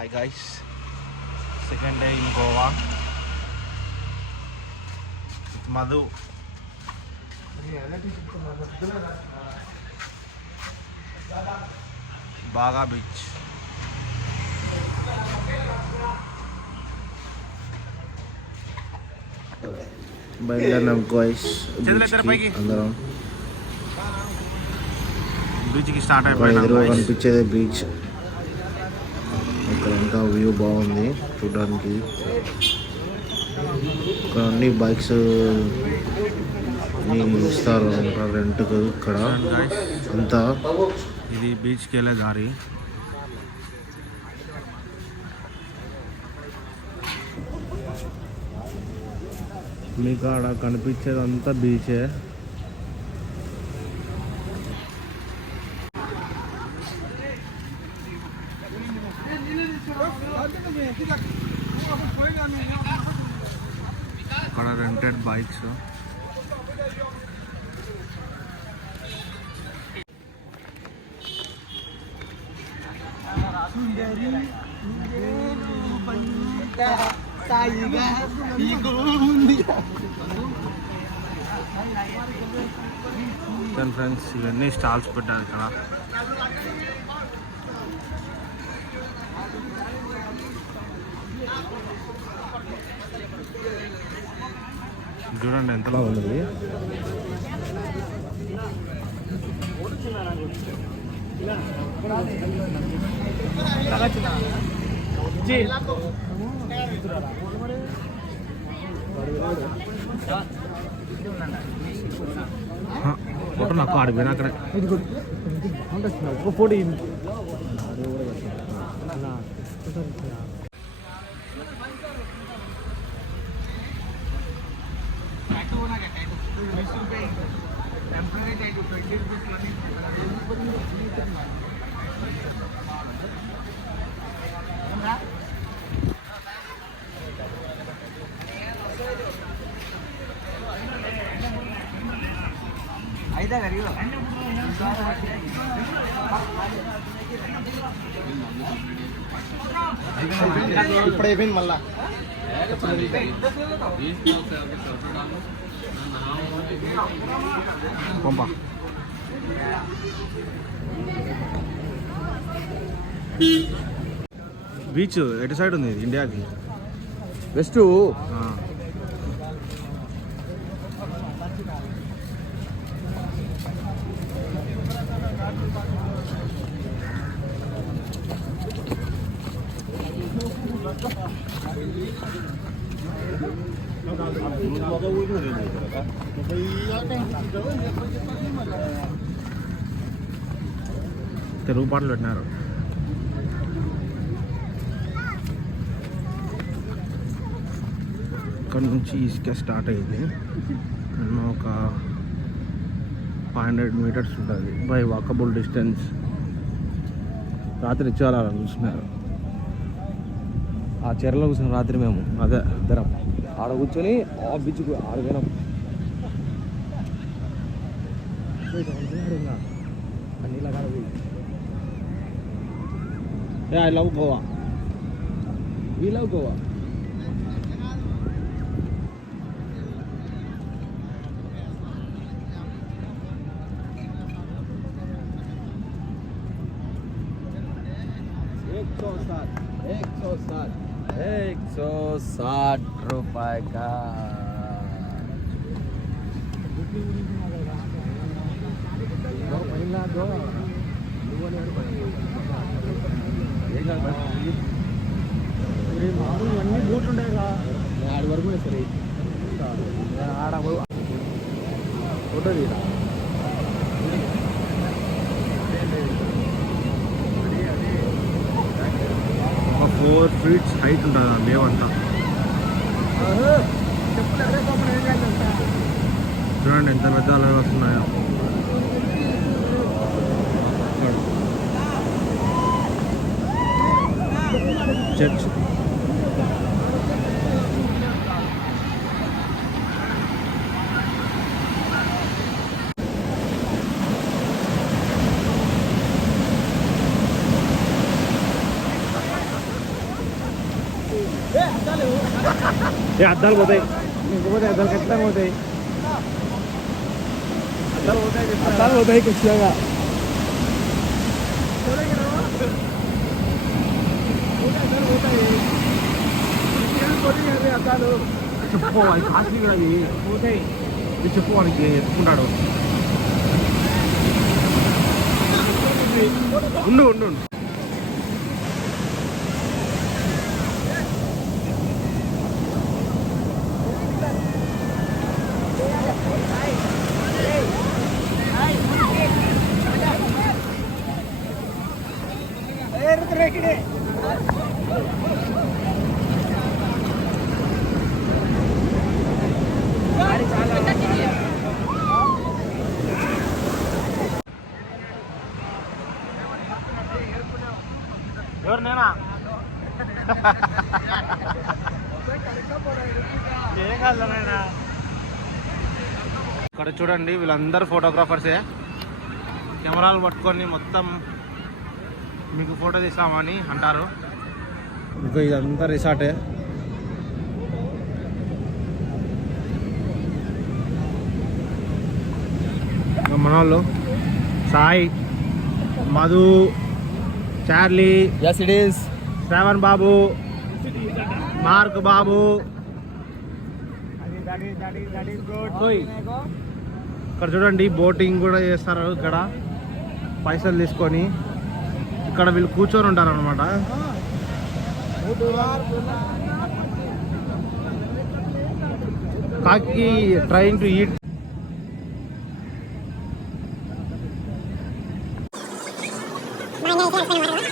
Hi guys, second day in Goa with Madhu. Baga beach. బయలుదేరినాం guys అందరం. బీచ్కి start అయిపోయినాం. ఎదురుగా కనిపించేదే బీచ్. ఇక్కడ ఇంకా వ్యూ బాగుంది చూడడానికి. ఇక్కడ అన్ని బైక్స్ ఇస్తారు రెంట్కు. ఇక్కడ అంతా ఇది బీచ్కి వెళ్ళే దారి. మీకు ఆడ కనిపించేదంతా బీచే. అక్కడ రెంటెడ్ బైక్స్. ఫ్రెండ్స్ ఇవన్నీ స్టాల్స్ పెట్టారు ఇక్కడ. చూడండి ఎంతలో ఉంది. ఫోటో నాకు ఆడిపోయినా అక్కడ ఫోటో ఇప్పుడు అయిపోయింది మళ్ళా. పంపా బీచ్ ఎటు సైడ్ ఉంది ఇండియాకి? వెస్ట్. తెలుగు పాటలు పెట్టినారు. ఇక్కడ నుంచి ఇసుక స్టార్ట్ అయింది. ఒక 500 meters ఉంటుంది బై వాకబుల్ డిస్టెన్స్. రాత్రి చాలా చూస్తున్నారు. ఆ చెరలో కూర్చున్న రాత్రి మేము అదే ఇద్దరం ఆడ కూర్చొని ఆ బీచ్కు ఆడపోయినాం. I love Goa. We love Goa. ₹160 का అన్ని బోట్లు ఉంటాయి కదా ఆడి వరకు సరే ఆడ ఫోటో తీరా. 4 feet హైట్ ఉంటుంది ఆ లేవ్ అంతా. చూడండి ఎంత పెద్ద అలలు వస్తున్నాయో. చర్చ్ ఏ అద్దాలు పోతాయి, ఇంకపోతే అద్దాలు ఖచ్చితంగా పోతాయి, అద్దాలు పోతాయి ఖచ్చితంగా. చెప్పు అది కాస్ట్లీ కూడా, అది పోతాయి. ఇది చెప్పు వానికి ఎత్తుకుంటాడు. ఉండు ఉండు ఉండు. ఎవరు నేనా? ఏం కాదు నాయనా. ఇక్కడ చూడండి వీళ్ళందరూ ఫోటోగ్రాఫర్సే, కెమెరాలు పట్టుకొని మొత్తం మీకు ఫోటో తీసామని అంటారు. ఇంకా ఇదంతా రిసార్టే. మన వాళ్ళు Sai, Madhu, Charlie, yes it is, Shravan Babu, Mark Babu. ఇక్కడ చూడండి బోటింగ్ కూడా చేస్తారు. ఇక్కడ పైసలు తీసుకొని ఇక్కడ వీళ్ళు కూర్చొని ఉంటారు అనమాట. కాకి trying to eat. My name is